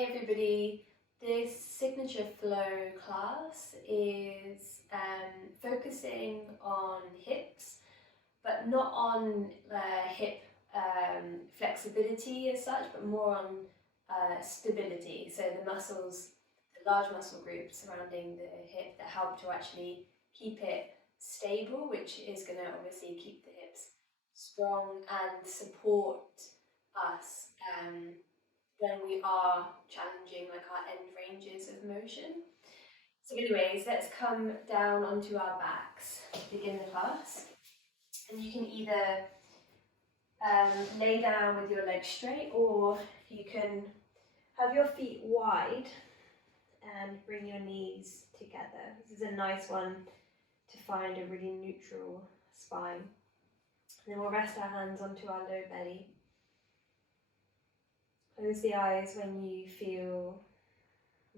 Hey everybody, this signature flow class is focusing on hips, but not on hip flexibility as such, but more on stability. So the muscles, the large muscle groups surrounding the hip that help to actually keep it stable, which is going to obviously keep the hips strong and support us when we are challenging like our end ranges of motion. So anyways, let's come down onto our backs to begin the class. And you can either lay down with your legs straight, or you can have your feet wide and bring your knees together. This is a nice one to find a really neutral spine. And then we'll rest our hands onto our low belly. Close the eyes when you feel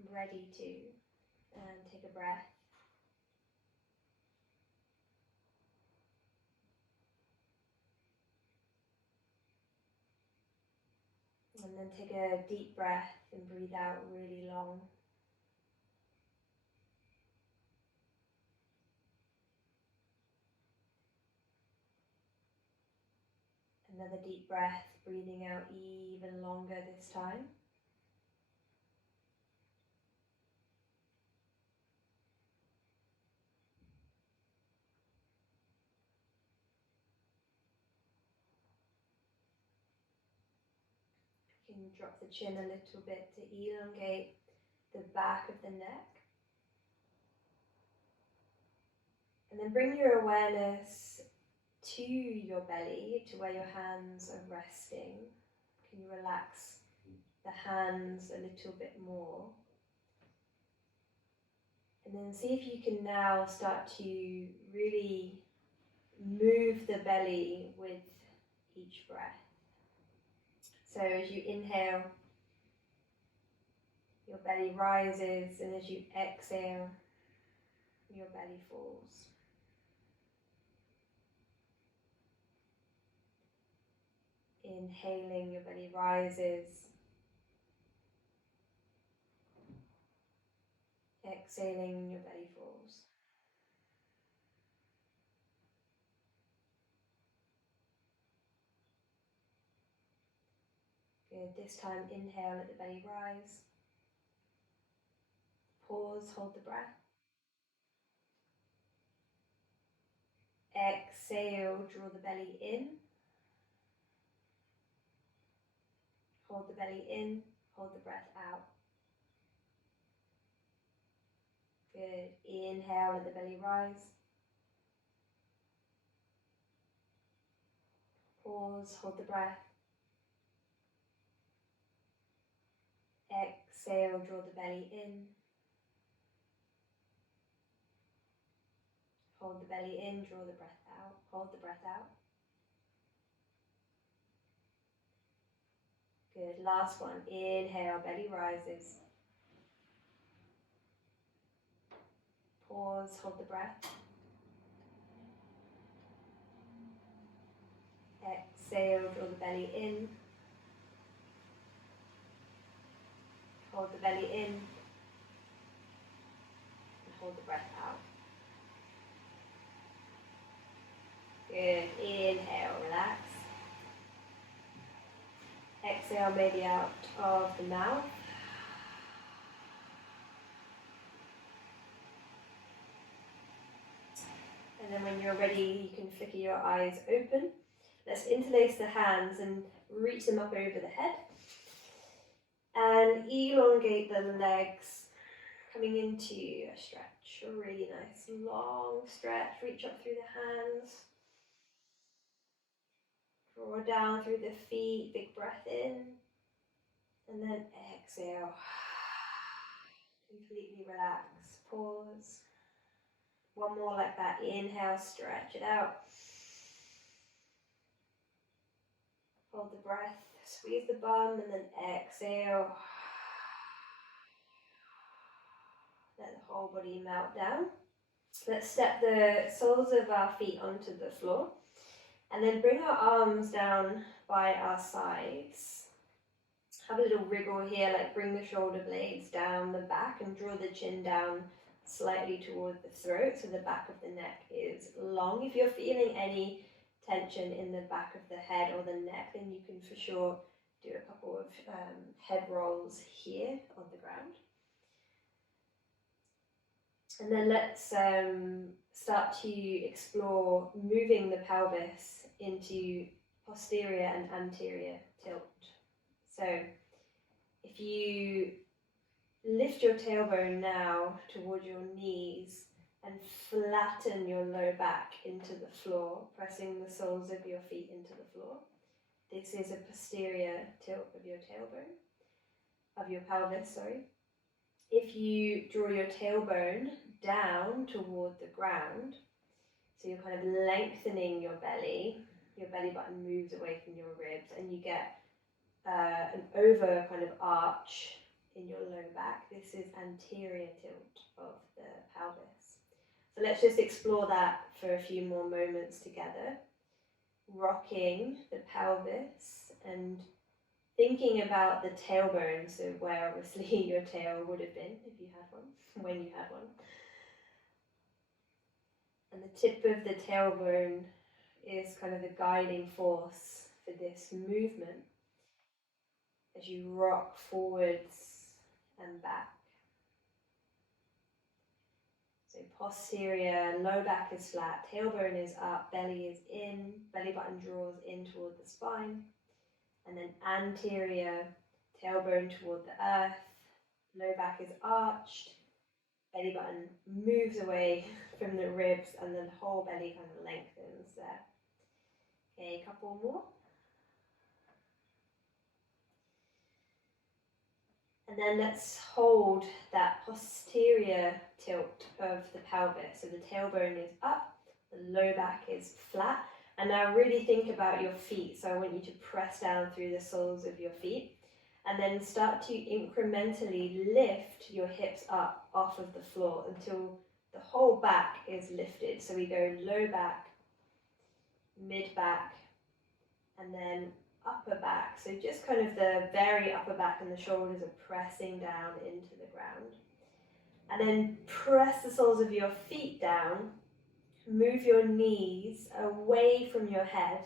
ready to, and take a breath. And then take a deep breath and breathe out really long. Another deep breath, breathing out even longer this time. You can drop the chin a little bit to elongate the back of the neck. And then bring your awareness to your belly, to where your hands are resting. Can you relax the hands a little bit more? And then see if you can now start to really move the belly with each breath. So as you inhale, your belly rises, and as you exhale, your belly falls. Inhaling, your belly rises. Exhaling, your belly falls. Good. This time, inhale, let the belly rise. Pause, hold the breath. Exhale, draw the belly in. Hold the belly in, hold the breath out. Good. Inhale, let the belly rise. Pause, hold the breath. Exhale, draw the belly in. Hold the belly in, draw the breath out. Hold the breath out. Good. Last one. Inhale, belly rises. Pause, hold the breath. Exhale, draw the belly in. Hold the belly in. And hold the breath out. Good. Inhale, relax. Exhale, maybe out of the mouth. And then when you're ready, you can flicker your eyes open. Let's interlace the hands and reach them up over the head. And elongate the legs, coming into a stretch, a really nice long stretch. Reach up through the hands. Draw down through the feet, big breath in. And then exhale. Completely relax. Pause. One more like that. Inhale, stretch it out. Hold the breath. Squeeze the bum and then exhale. Let the whole body melt down. Let's step the soles of our feet onto the floor. And then bring our arms down by our sides. Have a little wriggle here, like bring the shoulder blades down the back and draw the chin down slightly toward the throat so the back of the neck is long. If you're feeling any tension in the back of the head or the neck, then you can for sure do a couple of head rolls here on the ground. And then let's start to explore moving the pelvis into posterior and anterior tilt. So if you lift your tailbone now toward your knees and flatten your low back into the floor, pressing the soles of your feet into the floor. This is a posterior tilt of your tailbone, of your pelvis, sorry. If you draw your tailbone down toward the ground, so you're kind of lengthening your belly button moves away from your ribs, and you get an over kind of arch in your low back. This is anterior tilt of the pelvis. So let's just explore that for a few more moments together. Rocking the pelvis and thinking about the tailbone, so where obviously your tail would have been if you had one, when you had one. And the tip of the tailbone is kind of the guiding force for this movement as you rock forwards and back. So posterior, low back is flat, tailbone is up, belly is in, belly button draws in toward the spine. And then anterior, tailbone toward the earth, low back is arched, belly button moves away from the ribs, and the whole belly kind of lengthens there. Okay, a couple more. And then let's hold that posterior tilt of the pelvis. So the tailbone is up, the low back is flat. And now really think about your feet. So I want you to press down through the soles of your feet and then start to incrementally lift your hips up off of the floor until the whole back is lifted. So we go low back, mid back, and then upper back. So just kind of the very upper back and the shoulders are pressing down into the ground. And then press the soles of your feet down. Move your knees away from your head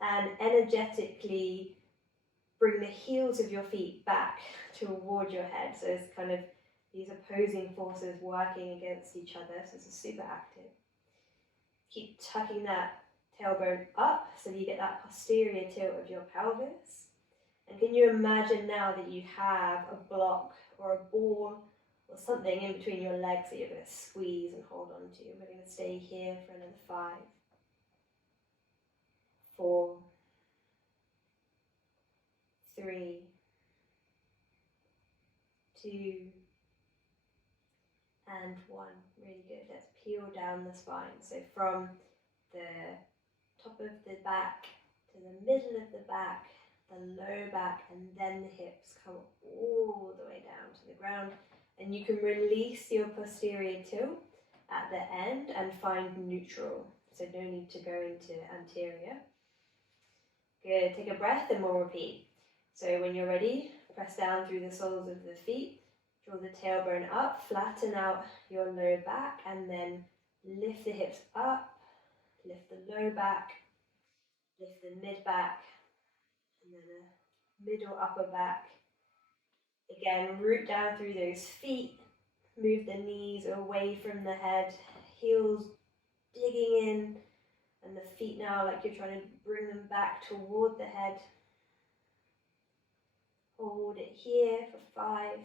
and energetically bring the heels of your feet back toward your head. So it's kind of these opposing forces working against each other. So it's super active. Keep tucking that tailbone up so you get that posterior tilt of your pelvis. And can you imagine now that you have a block or a ball or something in between your legs that you're going to squeeze and hold on to. We're going to stay here for another 5, 4, 3, 2, and 1. Really good. Let's peel down the spine. So from the top of the back to the middle of the back, the low back, and then the hips come all the way down to the ground. And you can release your posterior tilt at the end and find neutral. So no need to go into anterior. Good, take a breath and we'll repeat. So when you're ready, press down through the soles of the feet, draw the tailbone up, flatten out your low back, and then lift the hips up, lift the low back, lift the mid back, and then a middle upper back. Again, root down through those feet, move the knees away from the head, heels digging in, and the feet now like you're trying to bring them back toward the head. Hold it here for 5,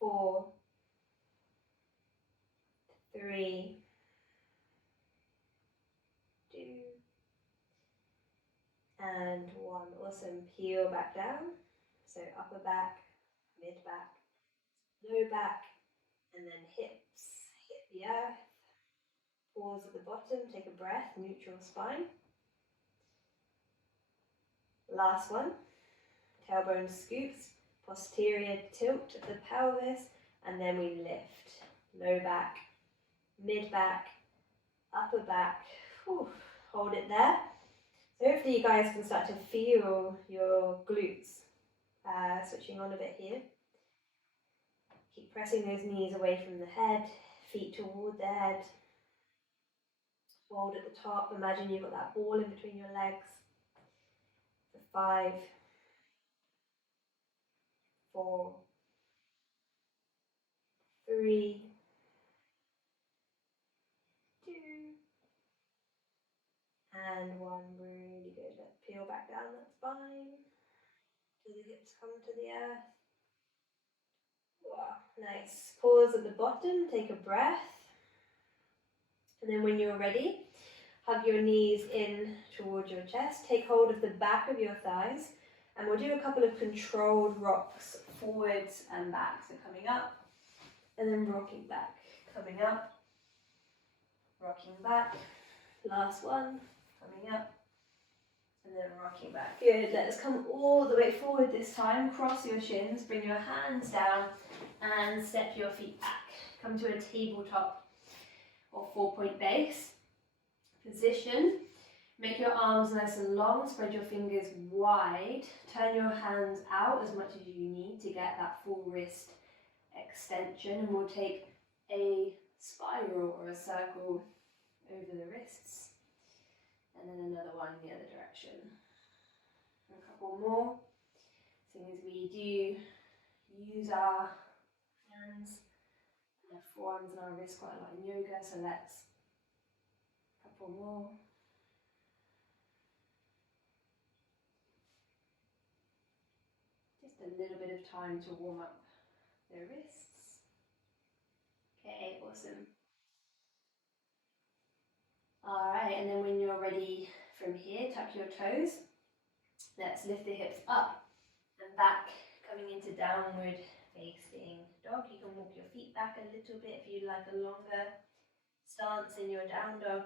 4, 3, 2, and 1. Awesome. Peel back down. So upper back, mid back, low back, and then hips hit the earth. Pause at the bottom, take a breath, neutral spine. Last one. Tailbone scoops, posterior tilt of the pelvis, and then we lift. Low back, mid back, upper back. Whew. Hold it there. So hopefully you guys can start to feel your glutes switching on a bit here. Keep pressing those knees away from the head, feet toward the head. Hold at the top. Imagine you've got that ball in between your legs. For 5, 4, 3, 2, and 1. Really good. Let's peel back down that spine till the hips come to the earth. Wow, nice. Pause at the bottom, take a breath. And then when you're ready, hug your knees in towards your chest. Take hold of the back of your thighs. And we'll do a couple of controlled rocks forwards and back. So coming up and then rocking back. Coming up, rocking back. Last one, coming up and then rocking back. Good, let's come all the way forward this time. Cross your shins, bring your hands down and step your feet back. Come to a tabletop or 4-point base. Position. Make your arms nice and long, spread your fingers wide. Turn your hands out as much as you need to get that full wrist extension. And we'll take a spiral or a circle over the wrists. And then another one in the other direction. And a couple more. Seeing as we do use our hands and our forearms and our wrists quite a lot in yoga, so let's a couple more. Just a little bit of time to warm up the wrists. Okay, awesome. Alright, and then when you're ready from here, tuck your toes. Let's lift the hips up and back, coming into downward facing dog. You can walk your feet back a little bit if you like a longer stance in your down dog.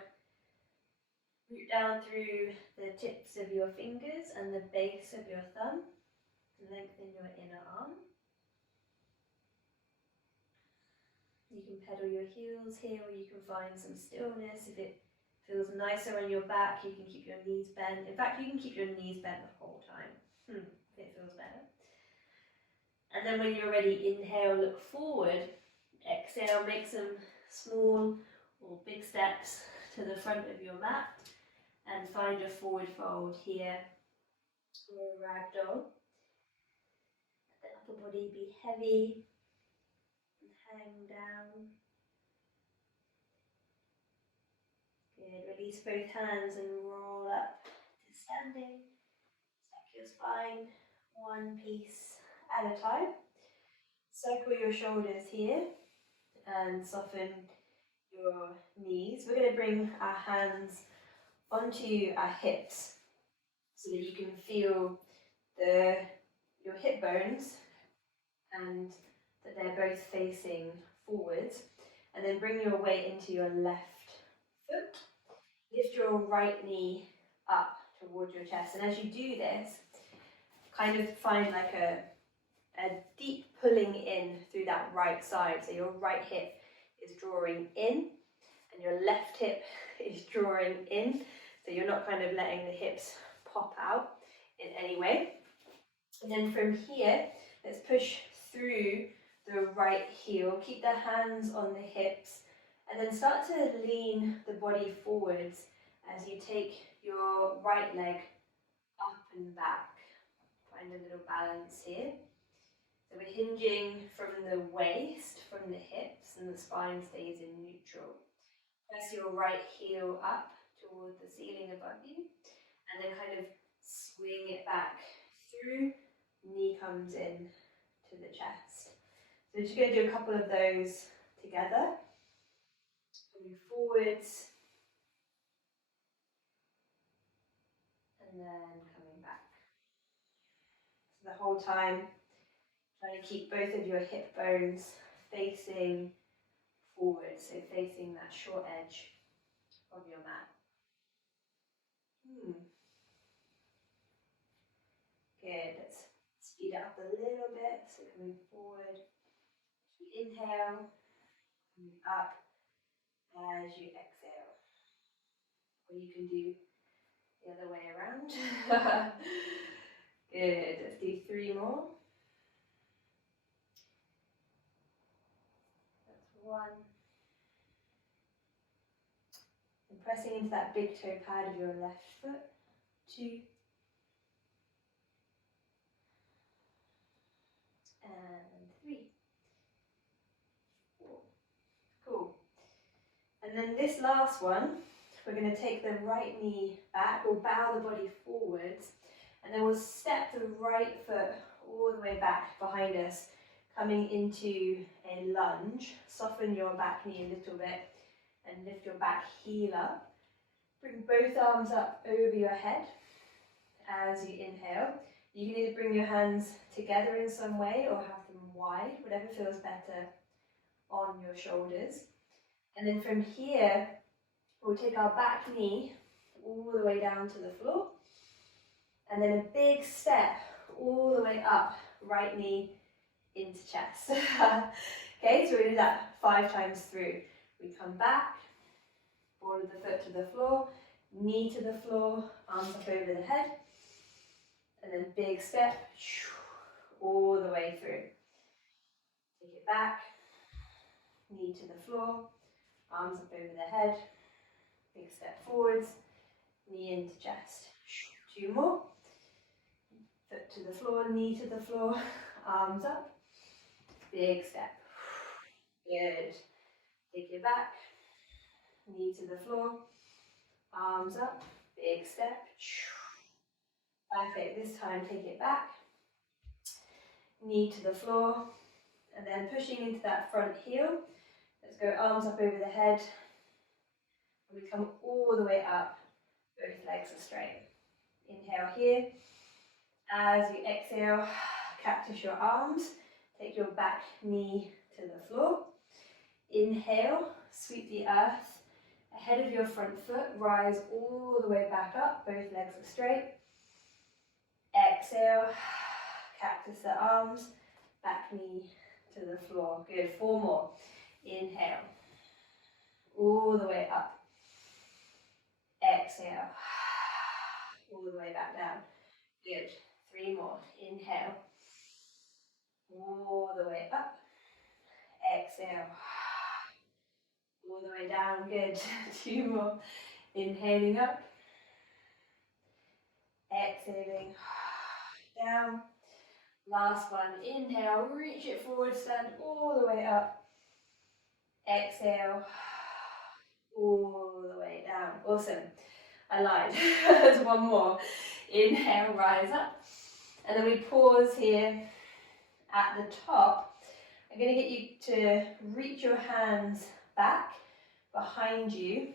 Root down through the tips of your fingers and the base of your thumb. Lengthen your inner arm. You can pedal your heels here, or you can find some stillness. If it feels nicer on your back, you can keep your knees bent. In fact, you can keep your knees bent the whole time. If it feels better. And then when you're ready, inhale, look forward. Exhale, make some small or big steps to the front of your mat and find a forward fold here or a ragdoll. Let the upper body be heavy and hang down. Good, release both hands and roll up to standing. Stack your spine one piece at a time. Circle your shoulders here and soften your knees. We're going to bring our hands onto our hips so that you can feel your hip bones and that they're both facing forwards. And then bring your weight into your left foot. Lift your right knee up towards your chest. And as you do this, kind of find like a deep pulling in through that right side. So your right hip is drawing in and your left hip is drawing in. So you're not kind of letting the hips pop out in any way. And then from here, let's push through the right heel. Keep the hands on the hips and then start to lean the body forwards as you take your right leg up and back. Find a little balance here. So we're hinging from the waist, from the hips, and the spine stays in neutral. Press your right heel up toward the ceiling above you, and then kind of swing it back through. Knee comes in to the chest. So we're just going to do a couple of those together. Move forwards, and then coming back. So the whole time, try to keep both of your hip bones facing forward, so facing that short edge of your mat. Good, let's speed up a little bit, so coming forward. Inhale, move up as you exhale. Or you can do the other way around. Good, let's do 3 more. That's 1. And pressing into that big toe pad of your left foot. 2. And 3. 4. Cool. And then this last one, we're going to take the right knee back, we'll bow the body forwards, and then we'll step the right foot all the way back behind us, coming into a lunge. Soften your back knee a little bit and lift your back heel up. Bring both arms up over your head as you inhale. You can either bring your hands together in some way or have them wide, whatever feels better on your shoulders. And then from here, we'll take our back knee all the way down to the floor. And then a big step all the way up, right knee into chest. Okay, so we're going to do that 5 times through. We come back, ball of the foot to the floor, knee to the floor, arms up over the head. And then big step, all the way through. Take it back, knee to the floor, arms up over the head, big step forwards, knee into chest. 2 more. Foot to the floor, knee to the floor, arms up, big step. Good. Take it back, knee to the floor, arms up, big step. Perfect. This time take it back, knee to the floor, and then pushing into that front heel. Let's go arms up over the head. And we come all the way up, both legs are straight. Inhale here. As you exhale, cactus your arms. Take your back knee to the floor. Inhale, sweep the earth ahead of your front foot. Rise all the way back up, both legs are straight. Exhale, cactus the arms, back knee to the floor. Good, 4 more. Inhale, all the way up. Exhale, all the way back down. Good, 3 more. Inhale, all the way up. Exhale, all the way down. Good, 2 more. Inhaling up. Exhaling down. Last one. Inhale, reach it forward, stand all the way up. Exhale, all the way down. Awesome. I lied. There's 1 more. Inhale, rise up. And then we pause here at the top. I'm going to get you to reach your hands back behind you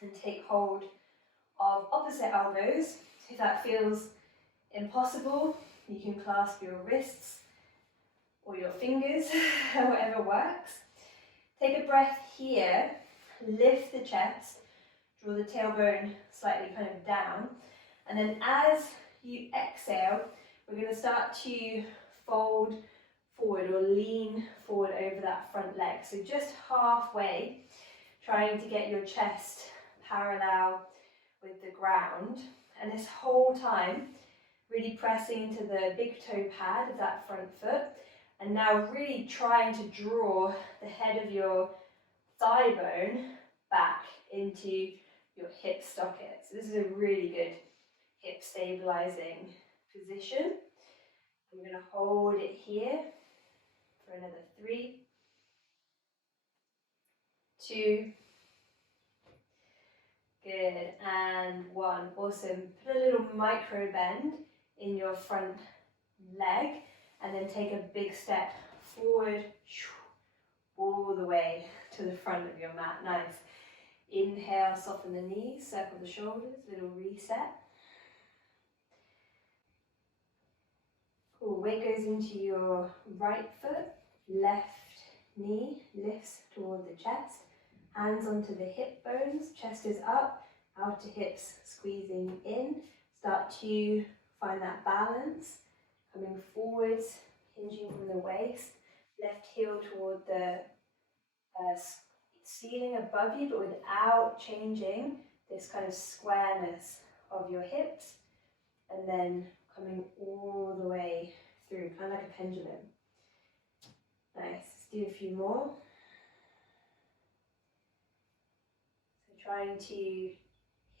and take hold of opposite elbows. If that feels impossible, you can clasp your wrists or your fingers, whatever works. Take a breath here, lift the chest, draw the tailbone slightly kind of down, and then as you exhale, we're going to start to fold forward or lean forward over that front leg. So just halfway, trying to get your chest parallel with the ground. And this whole time, really pressing into the big toe pad of that front foot. And now really trying to draw the head of your thigh bone back into your hip socket. So this is a really good hip stabilizing position. I'm going to hold it here for another 3, 2, good, and 1. Awesome. Put a little micro bend in your front leg and then take a big step forward all the way to the front of your mat. Nice. Inhale, soften the knees, circle the shoulders, little reset. Cool. Weight goes into your right foot, left knee lifts toward the chest, hands onto the hip bones, chest is up, outer hips squeezing in. Start to find that balance, coming forwards, hinging from the waist, left heel toward the ceiling above you, but without changing this kind of squareness of your hips, and then coming all the way through, kind of like a pendulum. Nice, let's do a few more. So trying to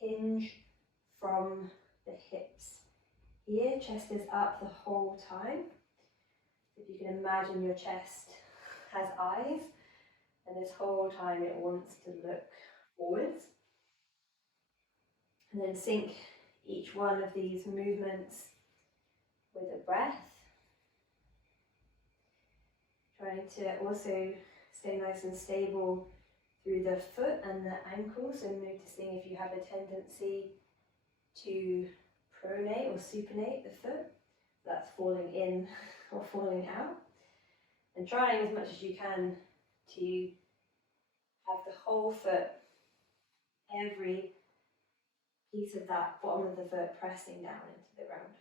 hinge from the hips. Here, chest is up the whole time. If you can imagine your chest has eyes, and this whole time it wants to look forwards. And then sync each one of these movements with a breath. Trying to also stay nice and stable through the foot and the ankle, so noticing if you have a tendency to pronate or supinate the foot, that's falling in or falling out, and trying as much as you can to have the whole foot, every piece of that bottom of the foot pressing down into the ground.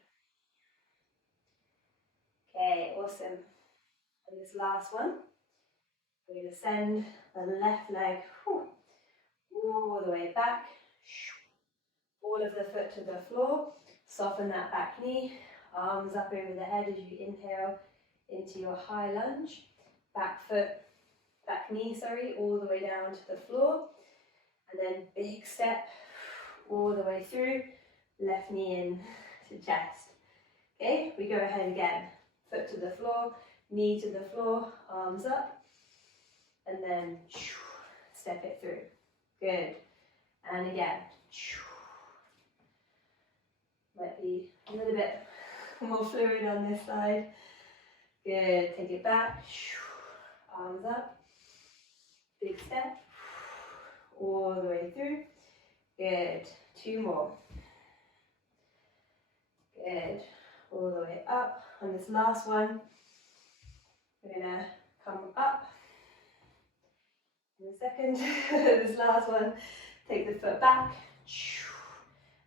Okay, awesome. And this last one, we're going to send the left leg all the way back, all of the foot to the floor, soften that back knee, arms up over the head as you inhale into your high lunge, back knee, all the way down to the floor, and then big step all the way through, left knee in to chest. Okay, we go ahead again, foot to the floor, knee to the floor, arms up, and then step it through. Good. And again. Might be a little bit more fluid on this side. Good. Take it back. Arms up. Big step. All the way through. Good. Two more. Good. All the way up. On this last one, we're going to come up. In a second, this last one, take the foot back,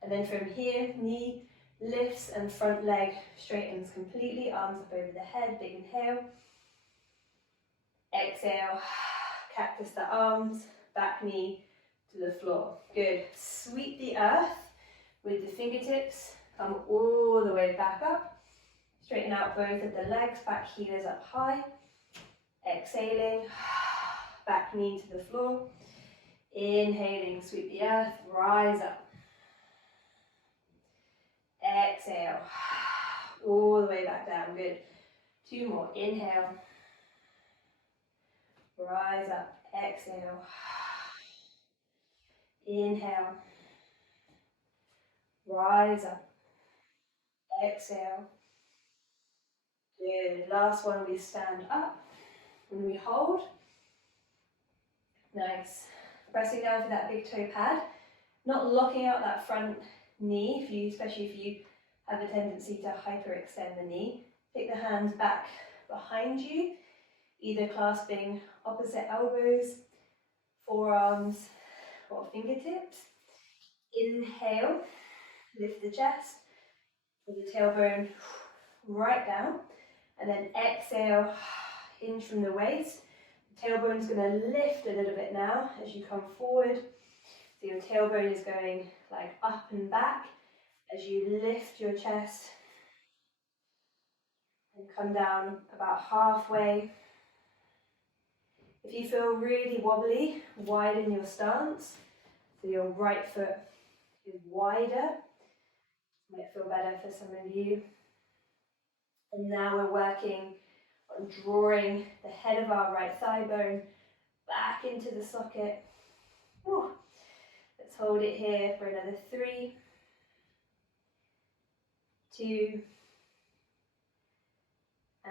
and then from here, knee lifts and front leg straightens completely, arms up over the head, big inhale. Exhale, cactus the arms, back knee to the floor. Good. Sweep the earth with the fingertips, come all the way back up. Straighten out both of the legs, back heel is up high. Exhaling. Back knee to the floor. Inhaling, sweep the earth, rise up. Exhale, all the way back down, good. Two more, inhale. Rise up, exhale. Inhale. Rise up. Exhale. Good, last one, we stand up and we hold. Nice. Pressing down for that big toe pad, not locking out that front knee, especially if you have a tendency to hyperextend the knee. Take the hands back behind you, either clasping opposite elbows, forearms, or fingertips. Inhale, lift the chest, pull the tailbone right down, and then exhale, hinge from the waist. Tailbone's going to lift a little bit now as you come forward. So your tailbone is going like up and back as you lift your chest and come down about halfway. If you feel really wobbly, widen your stance. So your right foot is wider. Might feel better for some of you. And now we're working on drawing the head of our right thigh bone back into the socket. Whew. Let's hold it here for another 3, 2,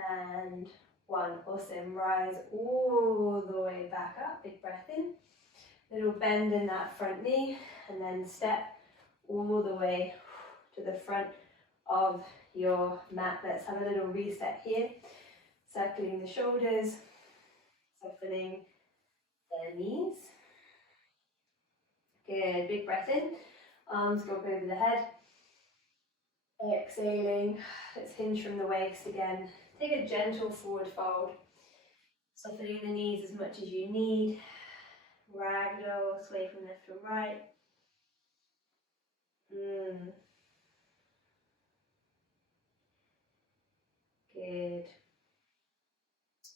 and 1. Awesome. Rise all the way back up. Big breath in. Little bend in that front knee, and then step all the way to the front of your mat. Let's have a little reset here. Circling the shoulders, softening the knees. Good, big breath in. Arms go up over the head. Exhaling, let's hinge from the waist again. Take a gentle forward fold. Softening the knees as much as you need. Ragdoll, sway from left to right. Good.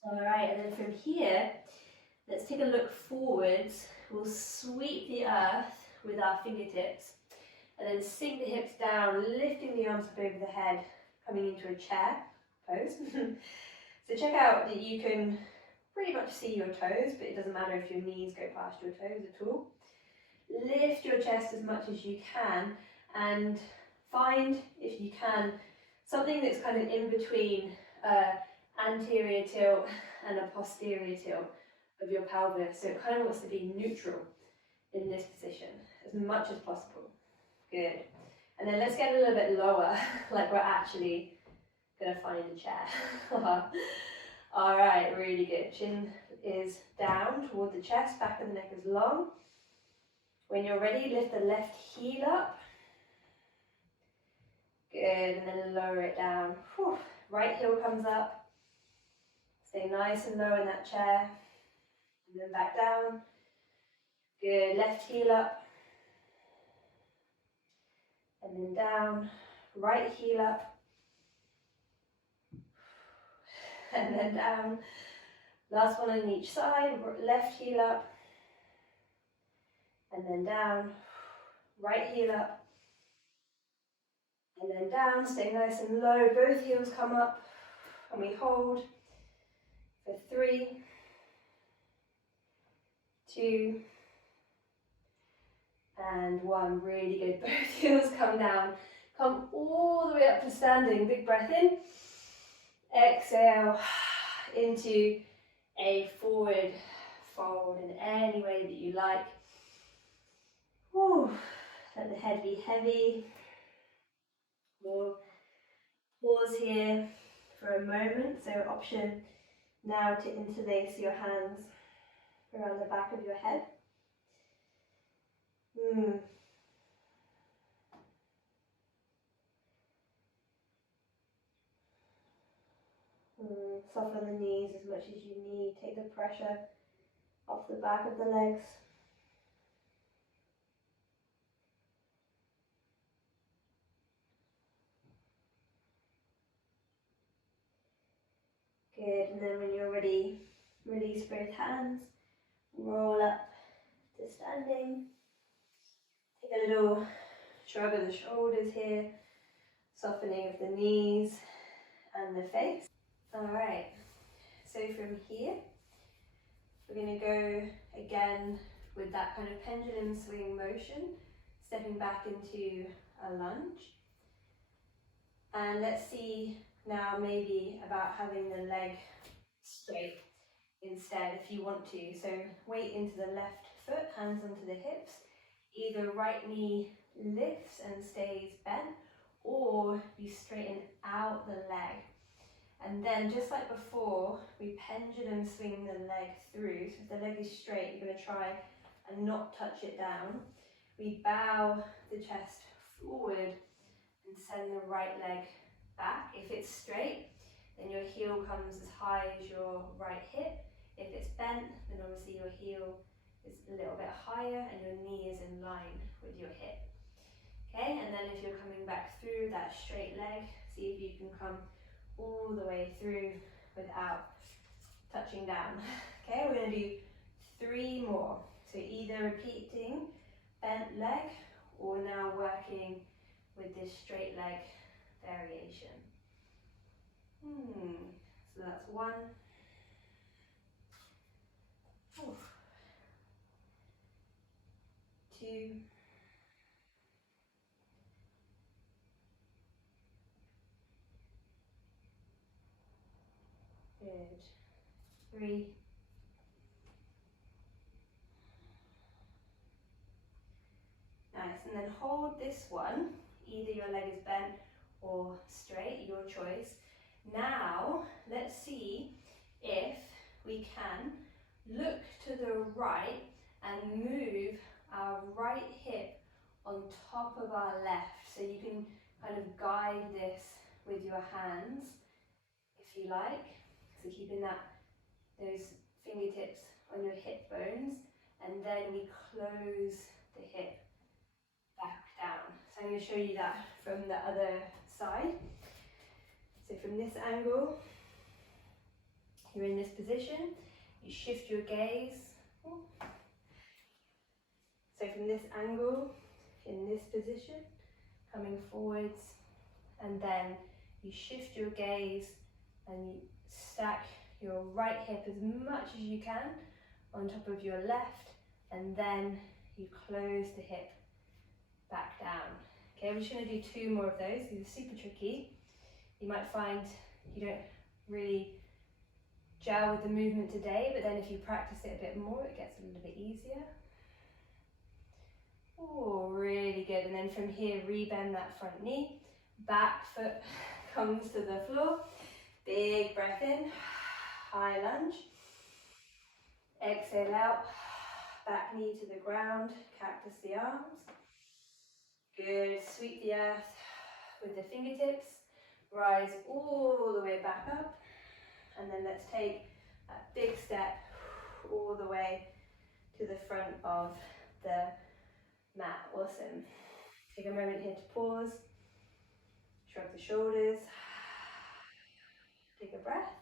All right, and then from here, let's take a look forwards. We'll sweep the earth with our fingertips and then sink the hips down, lifting the arms up over the head, coming into a chair pose. So check out that you can pretty much see your toes, but it doesn't matter if your knees go past your toes at all. Lift your chest as much as you can and find, if you can, something that's kind of in between anterior tilt and a posterior tilt of your pelvis. So it kind of wants to be neutral in this position as much as possible. Good. And then let's get a little bit lower, like we're actually going to find a chair. All right, really good. Chin is down toward the chest, back of the neck is long. When you're ready, lift the left heel up. Good, and then lower it down. Whew. Right heel comes up. Stay nice and low in that chair. And then back down. Good, left heel up. And then down. Right heel up. And then down. Last one on each side. Left heel up. And then down. Right heel up. And then down, stay nice and low. Both heels come up. And we hold for 3, 2, and 1. Really good. Both heels come down. Come all the way up to standing. Big breath in. Exhale into a forward fold in any way that you like. Whew. Let the head be heavy. We'll pause here for a moment. So option now to interlace your hands around the back of your head. Soften the knees as much as you need. Take the pressure off the back of the legs. Good, and then when you're ready, release both hands, roll up to standing. Take a little shrug of the shoulders here, softening of the knees and the face. Alright, so from here, we're going to go again with that kind of pendulum swing motion, stepping back into a lunge. And let's see now maybe about having the leg straight instead if you want to. So weight into the left foot, hands onto the hips. Either right knee lifts and stays bent, or you straighten out the leg. And then just like before, we pendulum swing the leg through. So if the leg is straight, you're going to try and not touch it down. We bow the chest forward and send the right leg back. If it's straight, then your heel comes as high as your right hip. If it's bent, then obviously your heel is a little bit higher and your knee is in line with your hip. Okay, and then if you're coming back through that straight leg, see if you can come all the way through without touching down. Okay, we're going to do 3 more. So either repeating bent leg or now working with this straight leg variation. So that's 1. Oof. 2. Good. 3. Nice, and then hold this one. Either your leg is bent or straight, your choice. Now, let's see if we can look to the right and move our right hip on top of our left. So you can kind of guide this with your hands, if you like. So keeping those fingertips on your hip bones, and then we close the hip back down. So I'm going to show you that from the other side. So from this angle, you're in this position, you shift your gaze. So from this angle, in this position, coming forwards, and then you shift your gaze and you stack your right hip as much as you can on top of your left, and then you close the hip back down. Okay, we're just going to do 2 more of those. These are super tricky. You might find you don't really gel with the movement today, but then if you practice it a bit more, it gets a little bit easier. Oh, really good. And then from here, rebend that front knee, back foot comes to the floor. Big breath in, high lunge. Exhale out, back knee to the ground, cactus the arms. Good, sweep the earth with the fingertips. Rise all the way back up. And then let's take that big step all the way to the front of the mat. Awesome. Take a moment here to pause. Shrug the shoulders. Take a breath.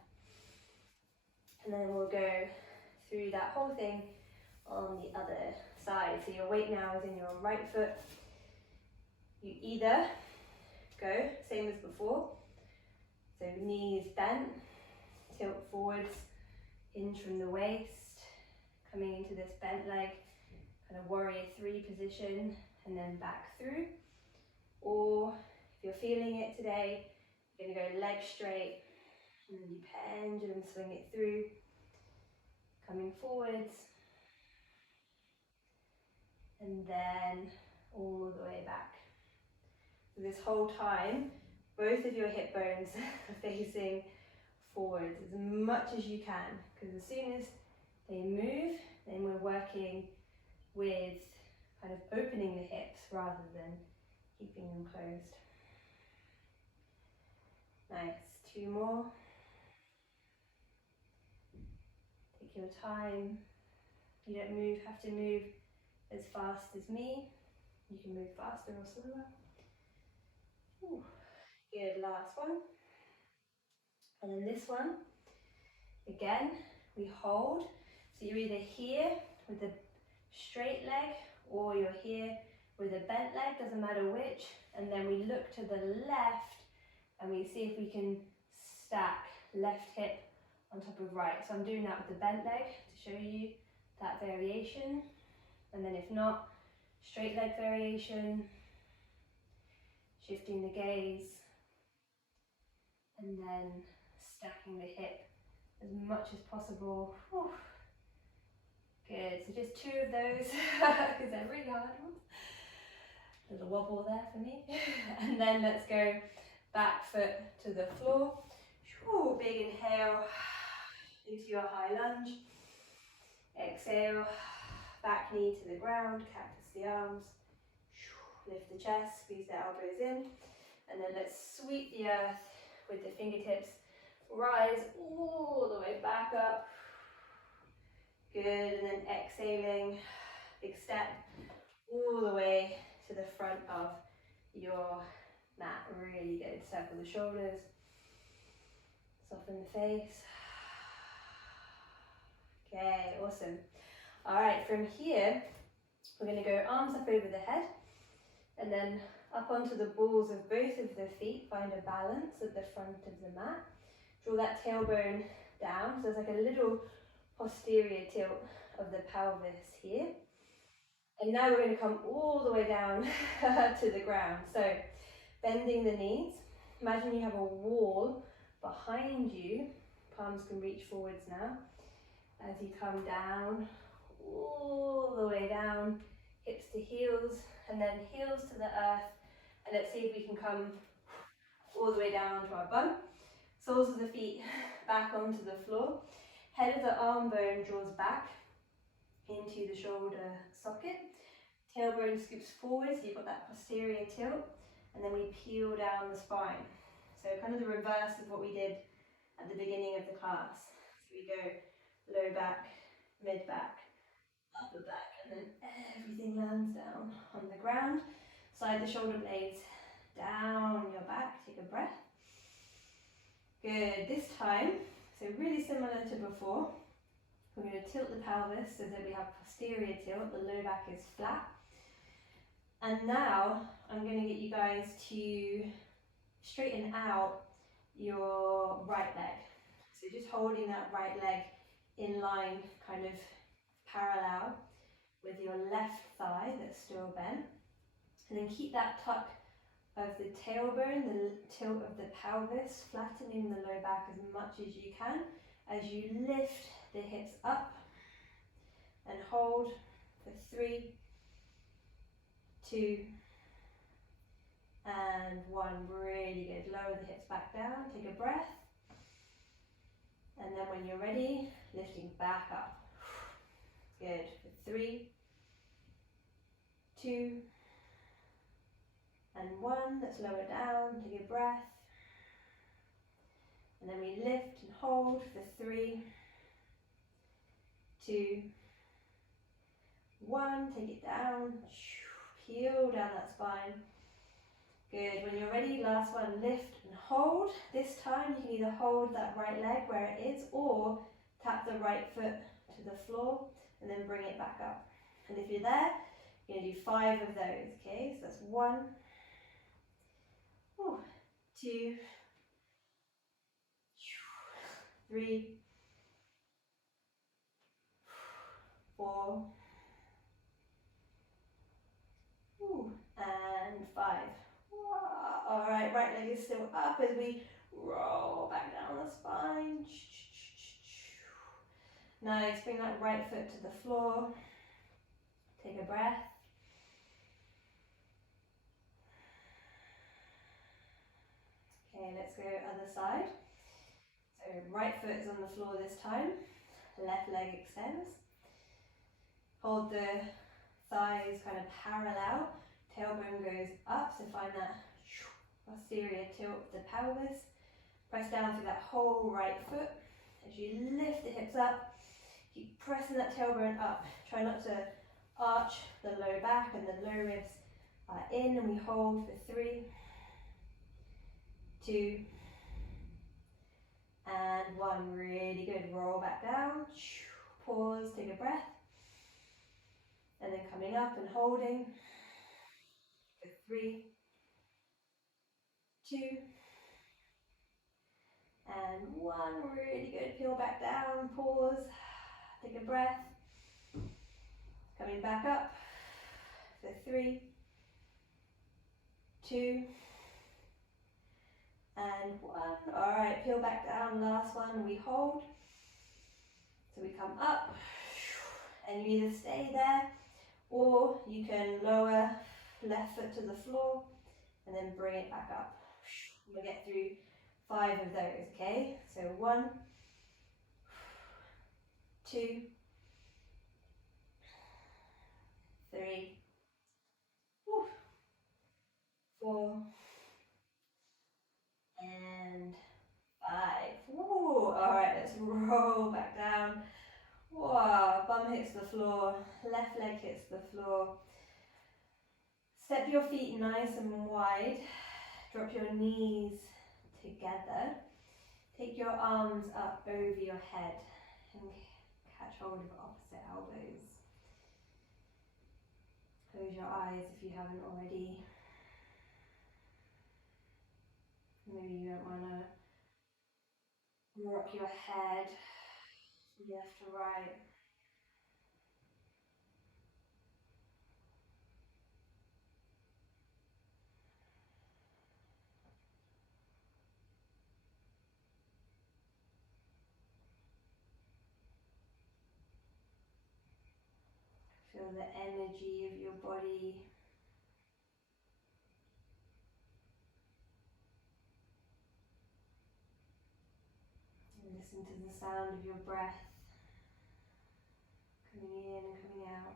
And then we'll go through that whole thing on the other side. So your weight now is in your right foot. You either go, same as before, so knees bent, tilt forwards, hinge from the waist, coming into this bent leg, kind of warrior 3 position, and then back through. Or if you're feeling it today, you're going to go leg straight, and then you pendulum swing it through, coming forwards, and then all the way back. So this whole time, both of your hip bones are facing forwards as much as you can, because as soon as they move, then we're working with kind of opening the hips rather than keeping them closed. Nice, 2 more. Take your time. You don't have to move as fast as me. You can move faster or slower. Ooh, good, last one. And then this one, again, we hold. So you're either here with a straight leg or you're here with a bent leg, doesn't matter which. And then we look to the left and we see if we can stack left hip on top of right. So I'm doing that with the bent leg to show you that variation. And then if not, straight leg variation, shifting the gaze, and then stacking the hip as much as possible. Whew. Good, so just 2 of those, because they're really hard ones. There's a wobble there for me. And then let's go back foot to the floor. Whew, big inhale into your high lunge. Exhale, back knee to the ground, cactus the arms. Lift the chest, squeeze the elbows in. And then let's sweep the earth with the fingertips. Rise all the way back up. Good, and then exhaling, big step all the way to the front of your mat. Really good. Circle the shoulders, soften the face. Okay, awesome. All right, from here, we're going to go arms up over the head, and then up onto the balls of both of the feet. Find a balance at the front of the mat. Draw that tailbone down, so there's like a little posterior tilt of the pelvis here. And now we're going to come all the way down to the ground. So bending the knees. Imagine you have a wall behind you. Palms can reach forwards now. As you come down, all the way down, hips to heels, and then heels to the earth. And let's see if we can come all the way down onto our bum. Soles of the feet back onto the floor. Head of the arm bone draws back into the shoulder socket. Tailbone scoops forward, so you've got that posterior tilt. And then we peel down the spine. So kind of the reverse of what we did at the beginning of the class. So we go low back, mid back, upper back, and then everything lands down on the ground. Slide the shoulder blades down your back, take a breath. Good, this time, so really similar to before, we're going to tilt the pelvis so that we have posterior tilt, the low back is flat. And now I'm going to get you guys to straighten out your right leg. So just holding that right leg in line, kind of parallel with your left thigh that's still bent. And then keep that tuck of the tailbone, the tilt of the pelvis, flattening the low back as much as you can as you lift the hips up and hold for 3, 2, and 1. Really good. Lower the hips back down, take a breath. And then when you're ready, lifting back up. Good. For 3, 2, and 1. Let's lower down, take a breath. And then we lift and hold for 3, 2, 1. Take it down, peel down that spine. Good, when you're ready, last one, lift and hold. This time you can either hold that right leg where it is or tap the right foot to the floor and then bring it back up. And if you're there, you're going to do 5 of those, okay? So that's 1, 2, 3, 4, and 5. Alright, right leg is still up as we roll back down the spine. Nice, bring that right foot to the floor. Take a breath. Okay, let's go other side. So right foot is on the floor this time. Left leg extends. Hold the thighs kind of parallel. Tailbone goes up, so find that posterior tilt of the pelvis. Press down through that whole right foot. As you lift the hips up, keep pressing that tailbone up. Try not to arch the low back and the low ribs are in, and we hold for 3, 2, and 1. Really good. Roll back down. Pause, take a breath. And then coming up and holding for 3, 2, and 1. Really good. Peel back down, pause, take a breath. Coming back up for 3, 2, and 1. Alright, peel back down, last one, we hold. So we come up, and you either stay there, or you can lower left foot to the floor, and then bring it back up. We'll get through 5 of those, okay? So 1, 2, 3, 4, and 5. Alright, let's roll back down. Wow, bum hits the floor, left leg hits the floor. Step your feet nice and wide. Drop your knees together. Take your arms up over your head and catch hold of opposite elbows. Close your eyes if you haven't already. Maybe you don't want to rock your head left to right. Feel the energy of your body. And listen to the sound of your breath coming in and coming out.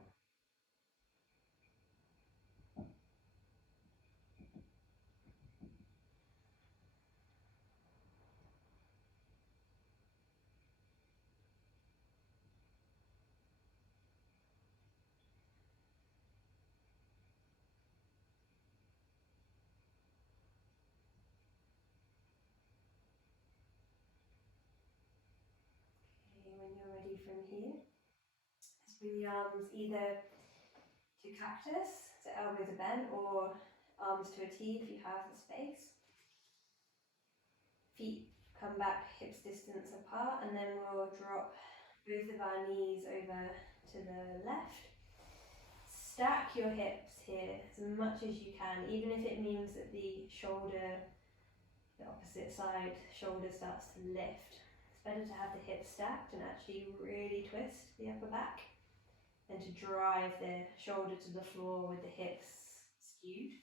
from here. Let's bring the arms either to cactus, so elbows are bent, or arms to a T if you have the space. Feet come back hips distance apart, and then we'll drop both of our knees over to the left. Stack your hips here as much as you can, even if it means that the shoulder, the opposite side shoulder starts to lift. It's better to have the hips stacked and actually really twist the upper back than to drive the shoulder to the floor with the hips skewed.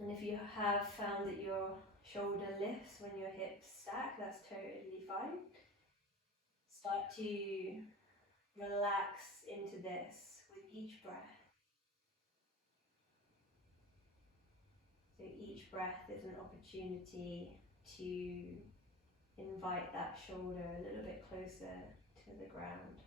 And if you have found that your shoulder lifts when your hips stack, that's totally fine. Start to relax into this with each breath. So each breath is an opportunity to invite that shoulder a little bit closer to the ground.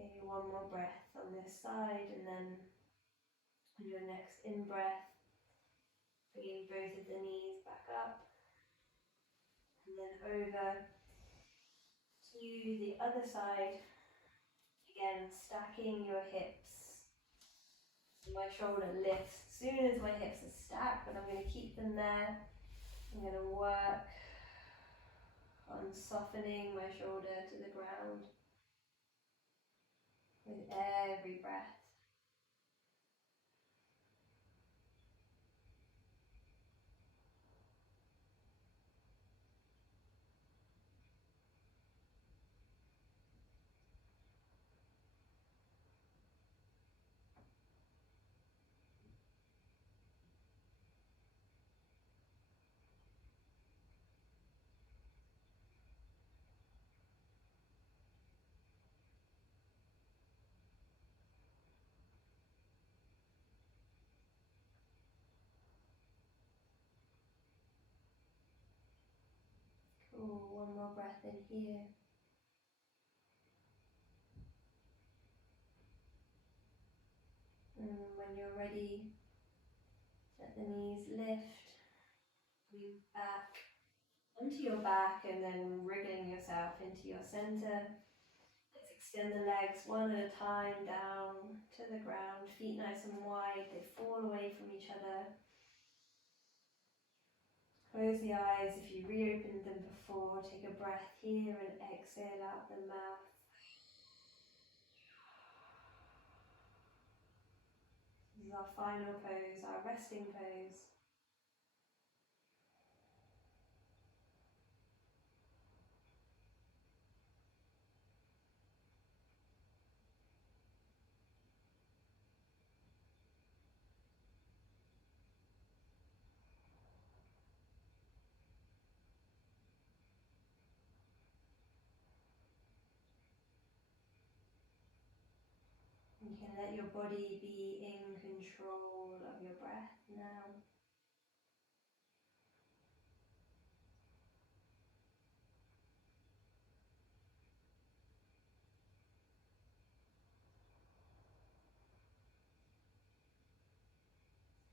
Okay, one more breath on this side, and then on your next in-breath, bringing both of the knees back up, and then over to the other side. Again, stacking your hips. So my shoulder lifts as soon as my hips are stacked, but I'm going to keep them there. I'm going to work on softening my shoulder to the ground with every breath. Cool, one more breath in here. And when you're ready, let the knees lift, move back onto your back, and then wriggling yourself into your center. Let's extend the legs one at a time down to the ground, feet nice and wide, they fall away from each other. Close the eyes if you reopened them before, take a breath here and exhale out the mouth. This is our final pose, our resting pose. You can let your body be in control of your breath now.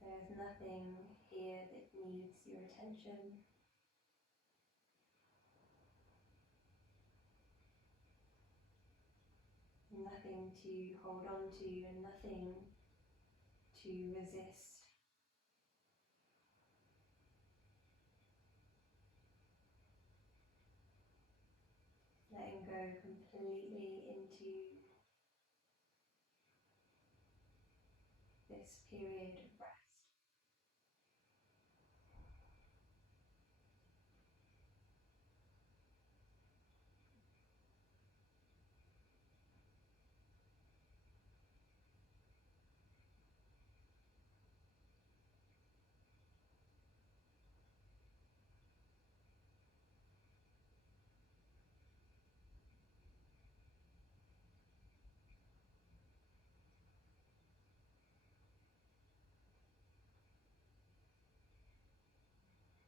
There's nothing here that needs your attention. Nothing to hold on to and nothing to resist. Letting go completely into this period of